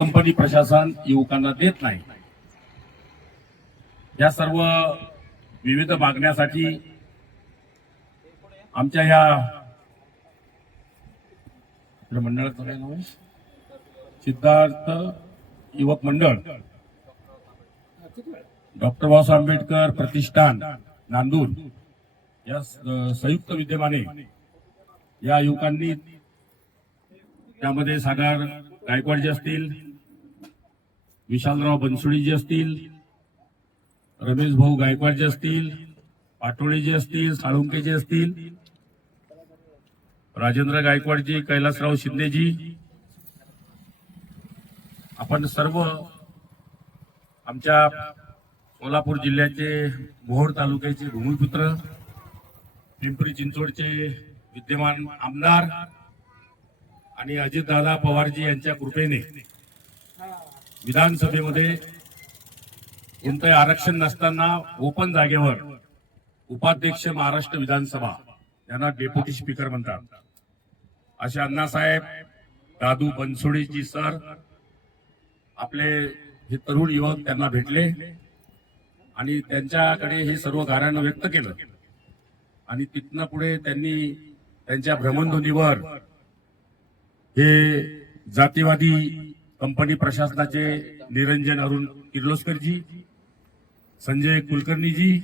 Company प्रशासन युवकांना देत नाही। या सर्व विविध मागण्यासाठी आमच्या या मंडळाचं काय नाव आहे, सिद्धार्थ युवक मंडळ, डॉक्टर बाबासाहेब आंबेडकर प्रतिष्ठान नांदूर या संयुक्त विद्यमाने या युवकांनी त्यामध्ये सागर गायकवाड जी असतील, विशालराव बनसोडे जी असतील, रमेश भाऊ गायकवाड जी असतील, पाटोळे जी असतील, साळुंके जी असतील, राजेंद्र गायकवाडजी, कैलासराव शिंदेजी, आपण सर्व आमच्या सोलापूर जिल्ह्याचे मोहोळ तालुक्याचे भूमिपुत्र, पिंपरी चिंचवडचे विद्यमान आमदार आणि अजितदादा पवारजी यांच्या कृपेने विधानसभेमध्ये कोणतंही आरक्षण नसताना ओपन जागेवर उपाध्यक्ष महाराष्ट्र विधानसभा, त्यांना डेप्युटी स्पीकर म्हणतात, असे अण्णासाहेब दादू बनसोडेजी सर आपले हे तरुण युवक त्यांना भेटले आणि त्यांच्याकडे हे सर्व गाऱ्हाणं व्यक्त केलं आणि तिथनं पुढे त्यांनी त्यांच्या भ्रमणध्वनीवर हे जातीवादी कंपनी प्रशासनाचे निरंजन अरुण किर्लोस्करजी, संजय कुलकर्णीजी,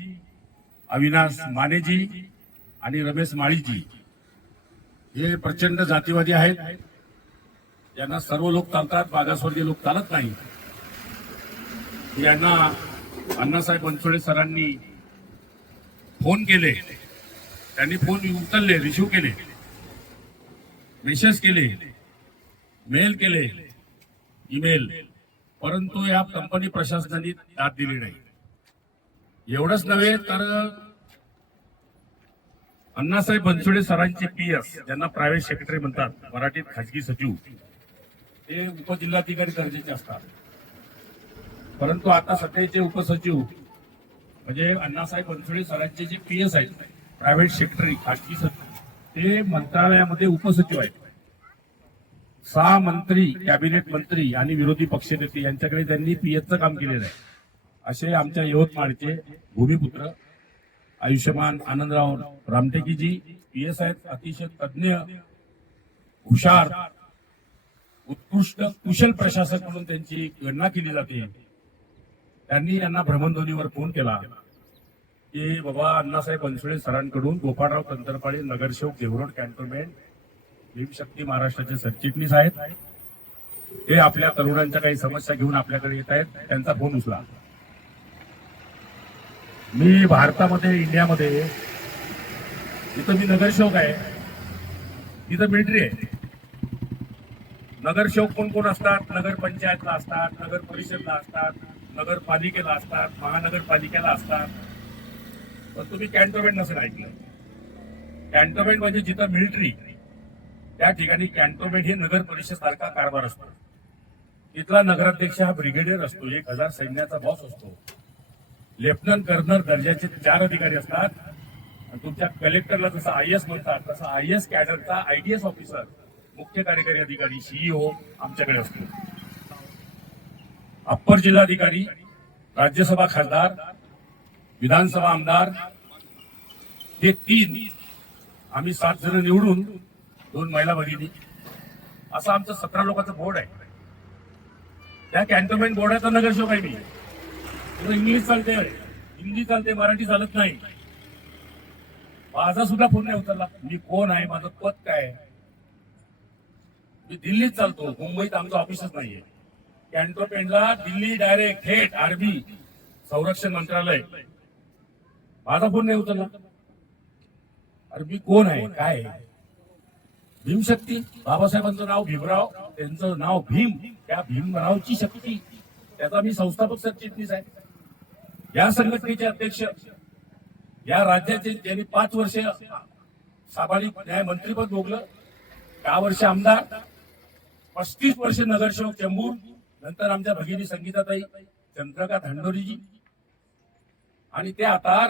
अविनाश मानेजी आणि रमेश माळीजी हे प्रचंड जातीवादी आहेत। यांना सर्व लोक चालतात, मागासवर्गीय लोक चालत नाही। यांना अण्णासाहेब बनसोडे सरांनी फोन केले, त्यांनी फोन उचलले, रिसीव्ह केले, मेसेज केले, मेल केले, ईमेल, परंतु या कंपनी प्रशासनाने दाद दिली नाही। एवढंच नव्हे तर अण्णासाहेब बनसोडे सरांचे पीएस, ज्यांना प्रायव्हेट सेक्रेटरी म्हणतात, मराठीत खाजगी सचिव, ते उपजिल्हाधिकारी दर्जाचे असतात, परंतु आता सध्याचे उपसचिव म्हणजे अण्णासाहेब बनसोडे सरांचे जे पीएस आहेत, प्रायव्हेट सेक्रेटरी खाजगी सचिव, ते मंत्रालयामध्ये उपसचिव आहेत। 6 मंत्री, कॅबिनेट मंत्री आणि विरोधी पक्षनेते यांच्याकडे त्यांनी पीएसचं काम केलेलं आहे। असे आमच्या यवतमाळचे भूमिपुत्र आयुष्यमान आनंदराव रामटेकीजी पीएस आहेत, अतिशय तज्ञ, हुशार, उत्कृष्ट कुशल प्रशासक म्हणून त्यांची गणना केली जाते। त्यांनी यांना भ्रमणध्वनीवर फोन केला की बाबा अण्णासाहेब बनसोडे सरांकडून गोपाळराव तंत्रपाळे, नगरसेवक, देवरोड कॅन्टोन्मेंट, भीमशक्ती महाराष्ट्राचे सरचिटणीस आहेत, ते आपल्या तरुणांच्या काही समस्या घेऊन आपल्याकडे येत आहेत, त्यांचा फोन उचला। मी भारतामध्ये, इंडियामध्ये, इथं मी नगरसेवक आहे, तिथं मिलिटरी आहे। नगरसेवक कोण कोण असतात? नगर पंचायतला असतात, नगर परिषदला असतात, नगरपालिकेला असतात, महानगरपालिकेला असतात। पण तुम्ही कॅन्टोन्मेंट नसेल ऐकलं। कॅन्टोन्मेंट म्हणजे जिथं मिलिटरी, त्या ठिकाणी कॅन्टोन्मेंट हे नगर परिषद सारखा कारभार असतो। तिथला नगराध्यक्ष हा ब्रिगेडियर असतो, 1000 सैन्याचा बॉस असतो, लेफ्टनंट कर्नल दर्जाचे 4 अधिकारी असतात, आणि तुमच्या कलेक्टरला जसं आयएस म्हणतात तसं आयएस कॅडरचा आयडीएस ऑफिसर, मुख्य कार्यकारी अधिकारी, सीईओ आमच्याकडे असतो। अप्पर जिल्हाधिकारी, राज्यसभा खासदार, विधानसभा आमदार, हे 3 आम्ही 7 जण निवडून 2 महिला भगिनी, असं आमचं 17 लोकांचं बोर्ड आहे। त्या कॅन्टोन्मेंट बोर्डाचा नगरसेवक आहे मी। इंग्लिश चालते, हिंदी चालते, मराठी चालत नाही। माझा सुद्धा फोन नाही उचलला। मी कोण आहे, माझं पद काय? मी दिल्लीत चालतो, मुंबईत आमचं ऑफिसच नाहीये। कॅन्टोन्मेंटला दिल्ली डायरेक्ट थेट आर्मी, संरक्षण मंत्रालय, माझा फोन नाही उचलला। अरे मी कोण आहे, काय आहे? भीमशक्ती, बाबासाहेबांचं नाव भीमराव, त्यांचं नाव भीम, त्या भीमरावची शक्ती, त्याचा मी संस्थापक सरचिटणीस आहे। या संघटनेचे अध्यक्ष, या राज्याचे त्यांनी 5 वर्ष सामाजिक न्याय मंत्रीपद भोगलं, 10 वर्ष आमदार, 35 वर्ष नगरसेवक चेंबूर, नंतर आमच्या भगिनी संगीताताई, चंद्रकांत हंडोरीजी, आणि ते आता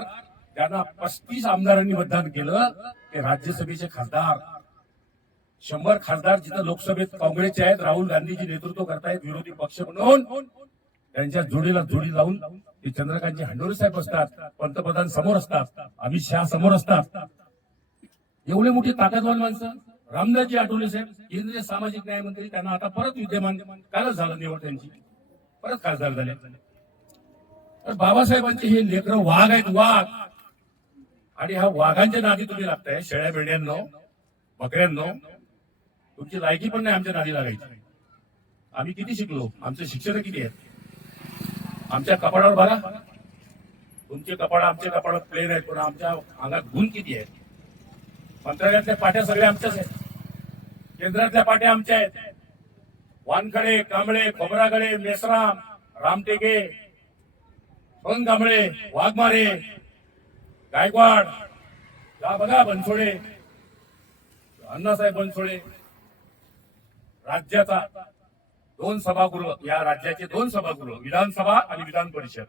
त्यांना 35 आमदारांनी मतदान केलं, ते राज्यसभेचे खासदार, 100 खासदार जिथं लोकसभेत काँग्रेसचे आहेत, राहुल गांधीजी नेतृत्व करतायत विरोधी पक्ष म्हणून, त्यांच्या जोडीला जोडी लावून ते चंद्रकांतजी हंडोरे साहेब असतात, पंतप्रधान समोर असतात, अमित शहा समोर असतात. एवढे मोठी ताकदवान माणसं. रामदासजी आठवले साहेब केंद्रीय सामाजिक न्याय मंत्री, त्यांना आता परत विद्यमान, कालच झालं निवड त्यांची, परत खासदार झाले. तर बाबासाहेबांचे हे लेकरं वाघ आहेत, वाघ. आणि ह्या वाघांच्या नादी तुम्ही लागताय. शेळ्या मेंढ्यांनो, बकऱ्यांनो, तुमची लायकी पण नाही आमच्या नादी लागायची. आम्ही किती शिकलो, आमचे शिक्षण किती आहेत, आमच्या कपाळावर बघा. तुमचे कपाळ आमचे कपाळ प्लेन आहेत, पण आमच्या अंगात गुण किती आहेत. मंत्रालयातल्या पाट्या सगळ्या आमच्याच आहेत, केंद्रातल्या पाट्या आमच्या आहेत. वानखडे, कांबळे, खोबरागळे, मेसराम, रामटेके, कांबळे, वाघमारे, गायकवाड, या बघा बनसोडे, अण्णासाहेब बनसोडे. राज्याचा 2 सभागृह, या राज्याचे 2 सभागृह, विधानसभा आणि विधान परिषद.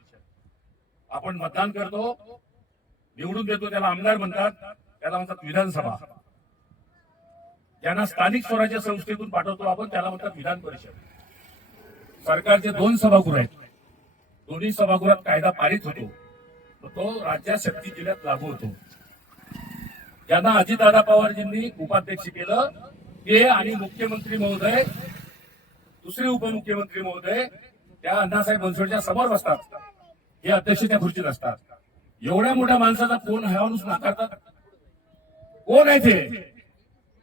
आपण मतदान करतो, निवडून देतो, त्याला आमदार म्हणतात, त्याला म्हणतात विधानसभा. ज्यांना स्थानिक स्वराज्य संस्थेतून पाठवतो आपण, त्याला म्हणतात विधान परिषद. सरकारचे 2 सभागृह आहेत. दोन्ही सभागृहात कायदा पारित होतो, तो राज्यात शक्ती जिल्ह्यात लागू होतो. ज्यांना अजितदादा पवारजींनी उपाध्यक्ष केलं ते आणि मुख्यमंत्री महोदय, दुसरे उपमुख्यमंत्री महोदय त्या अण्णासाहेब बनसोडच्या समोर बसतात. हे अध्यक्ष त्या खुर्चीत असतात. एवढ्या मोठ्या माणसाचा फोन हवानूच नाकारतात. कोण आहे ते?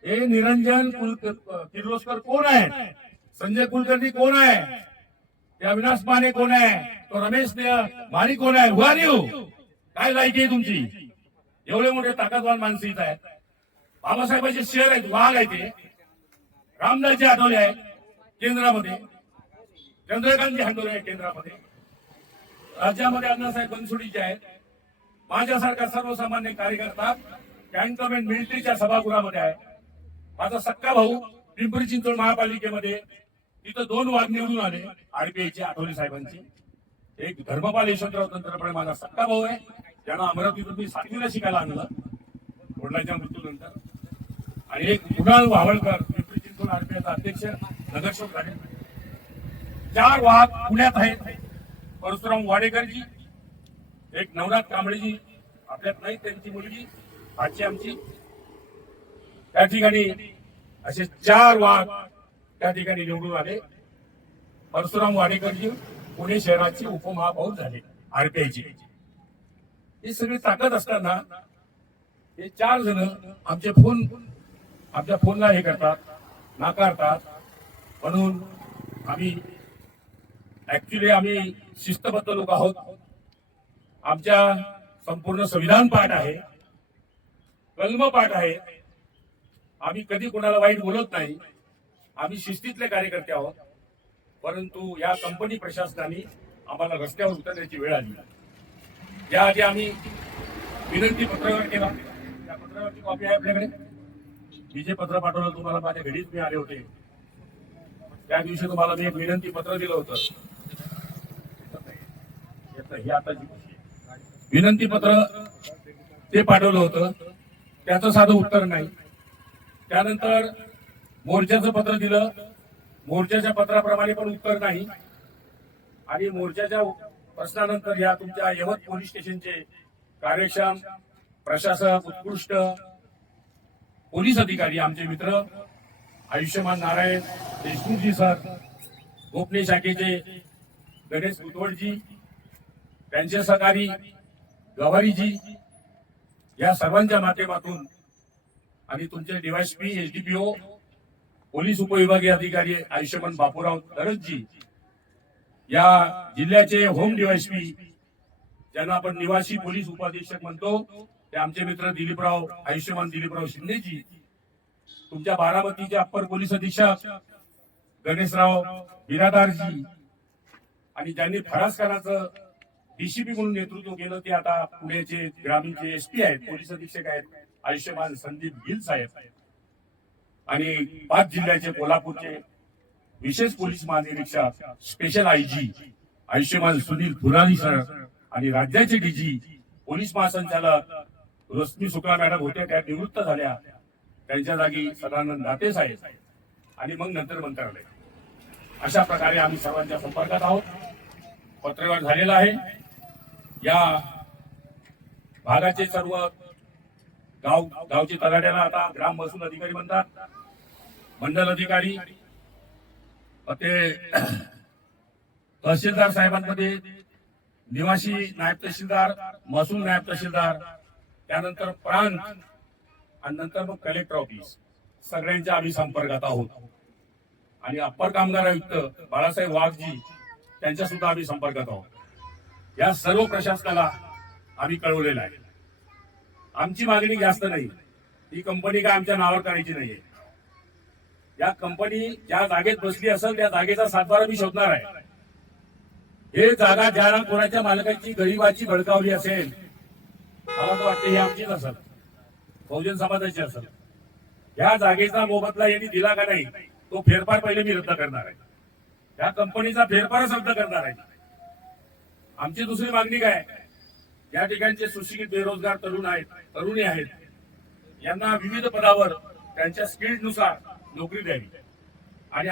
हे निरंजन किर्लोस्कर कोण आहे? संजय कुलकर्णी कोण आहे? त्या अविनाश माने कोण आहे? तो रमेश माने कोण आहे? काय लायकी आहे तुमची? एवढे मोठे ताकदवान माणसं इथं आहेत. बाबासाहेबांचे शेअर आहेत, वाघ आहे ते. रामदासजी आठवले आहे केंद्रामध्ये, चंद्रकांतजी हंडोरे आहे केंद्रामध्ये, राज्यामध्ये अण्णासाहेब बनसोडीचे आहेत. माझ्यासारखा सर्वसामान्य कार्यकर्ता कॅन्टोन्मेंट मिलिटरीच्या सभागृहामध्ये आहे. माझा सक्का भाऊ पिंपरी चिंचवड महापालिकेमध्ये, तिथं 2 वाघ निवडून आले आरपीआयचे, आठवले साहेबांची. एक धर्मपाल यशवंतराव तंत्रपणे माझा सक्का भाऊ आहे, ज्यांना अमरावतीतून मी 7वीला शिकायला आणलं वडिलांच्या मृत्यूनंतर. आणि एक कुणाल वावळकर, पिंपरी चिंचवड आरपीआयचा अध्यक्ष, नगरसेवक झाले. 4 वाघ पुण्यात आहेत. परशुराम वाडेकरजी, एक नवनाथ कांबळेजी आपल्यात नाही, त्यांची मुलगी आजची आमची. त्या ठिकाणी असे 4 वाघ त्या ठिकाणी निवडून आले. परशुराम वाडेकरजी पुणे शहराचे उपमहापौर झाले आरपीआयचे. ही सगळी ताकद असताना हे 4 जण आमच्या फोनला हे करतात, नाकारतात. म्हणून आम्ही शिस्तबद्ध लोक आहोत. आमच्या संपूर्ण संविधान पाठ आहे, कलम पाठ आहे. आम्ही कधी कोणाला वाईट बोलत नाही. आम्ही शिस्तीतले कार्यकर्ते आहोत. परंतु या कंपनी प्रशासनाने आम्हाला रस्त्यावर उतरण्याची वेळ आली. याआधी आम्ही विनंती पत्रावर केला, त्या पत्रावरची कॉपी आहे आपल्याकडे. मी जे पत्र पाठवलं तुम्हाला, माझ्या घरीच मी आले होते. त्या दिवशी तुम्हाला मी एक विनंती पत्र दिलं होतं. हे आता विनंती पत्र ते पाठवलं होतं, त्याचं साधं उत्तर नाही. त्यानंतर मोर्चाचं पत्र दिलं, मोर्चाच्या पत्राप्रमाणे पण उत्तर नाही. आणि मोर्चाच्या प्रश्नानंतर या तुमच्या यवत पोलीस स्टेशनचे कार्यक्षम प्रशासक, उत्कृष्ट पोलीस अधिकारी, आमचे मित्र आयुष्यमान नारायण देशमुखजी सर, गोपनीय शाखेचे गणेश बुतवडजी, त्यांचे सहकारी गवारीजी, या सर्वांच्या माध्यमातून आणि तुमचे डीवायएसपी, एसडीपीओ, पोलीस उपविभागीय अधिकारी आयुष्यमान बापूराव तरजजी, या जिल्ह्याचे होम डीवायएसपी, ज्यांना आपण निवासी पोलीस उपाधीक्षक म्हणतो, ते आमचे मित्र आयुष्यमान दिलीपराव शिंदेजी, तुमच्या बारामतीचे अप्पर पोलीस अधीक्षक गणेशराव बिरादारजी, आणि ज्यांनी फरासखानाचं डीसीपी म्हणून नेतृत्व केलं ते आता पुण्याचे ग्रामीणचे एसपी आहेत, पोलीस अधीक्षक आहेत, आयुष्यमान संदीप गिल साहेब, आणि 5 जिल्ह्याचे कोल्हापूरचे विशेष पोलीस महानिरीक्षक special IG Ayushman Sunil Phulari sir, आणि राज्याचे डीजी पोलीस महासंचालक रश्मी शुक्ला मॅडम होत्या, त्या निवृत्त झाल्या. त्यांच्या जागी सदानंद दाते साहेब आणि मग नंतर मंत्रालय. अशा प्रकारे आम्ही सर्वांच्या संपर्कात आहोत. पत्रव्यवहार झालेला आहे. या भागाचे सर्व गावचे तलाट्याला आता ग्राम महसूल अधिकारी म्हणतात, मंडल अधिकारी, ते तहसीलदार साहेबांमध्ये निवासी नायब तहसीलदार, महसूल नायब तहसीलदार, त्यानंतर प्रांत आणि नंतर मग कलेक्टर ऑफिस, सगळ्यांच्या आम्ही संपर्कात आहोत. आणि अप्पर कामगार आयुक्त बाळासाहेब वाघजी त्यांच्या सुद्धा आम्ही संपर्कात आहोत. या सर्व प्रशासनाला आम्ही कळवलेलं आहे. आमची मागणी जास्त नाही. ही कंपनी काय आमच्या नावावर करायची नाहीये. या कंपनी ज्या जागेत बसली असेल त्या जागेचा सातबारा मी शोधणार आहे. हे जागा ज्या कोणाच्या मालकाची गरिबाची भडकावली असेल, मला तर वाटतं ही आमचीच असेल, बहुजन समाजाची असेल. या जागेचा मोबदला यांनी दिला का नाही, तो फेरफार पहिले मी रद्द करणार आहे. या कंपनीचा फेरफारच रद्द करणार आहे. आमची दुसरी मागणी काय, या ठिकाणचे सुशिक्षित बेरोजगार तरुणी आहेत, यांना विविध पदावर त्यांच्या स्किल्डनुसार नोकरी द्यावी आणि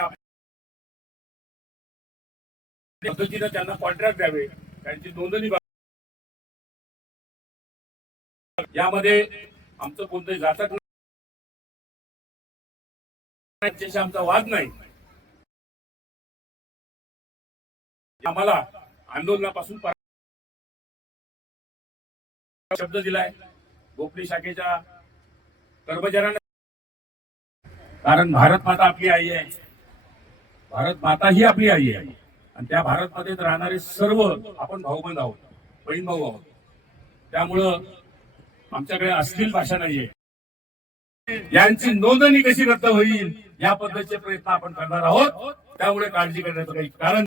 पद्धतीनं त्यांना कॉन्ट्रॅक्ट द्यावे, त्यांची नोंदणी. यामध्ये आमचं कोणतंही जातक नाही, आमचा वाद नाही. आम्हाला आंदोलनापासून शब्द दिलाय गोपनी शाखेच्या कर्मचाऱ्यांना, कारण भारत माता आपली आई आहे, भारत माता ही आपली आई आहे आणि त्या भारत मातेत राहणारे सर्व आपण भाऊबंद आहोत, बहीण भाऊ आहोत. त्यामुळं आमच्याकडे अश्लील भाषा नाहीये. यांची नोंदणी कशी रद्द होईल या पद्धतीचे प्रयत्न आपण करणार आहोत. त्यामुळे काळजी करण्याचं काही कारण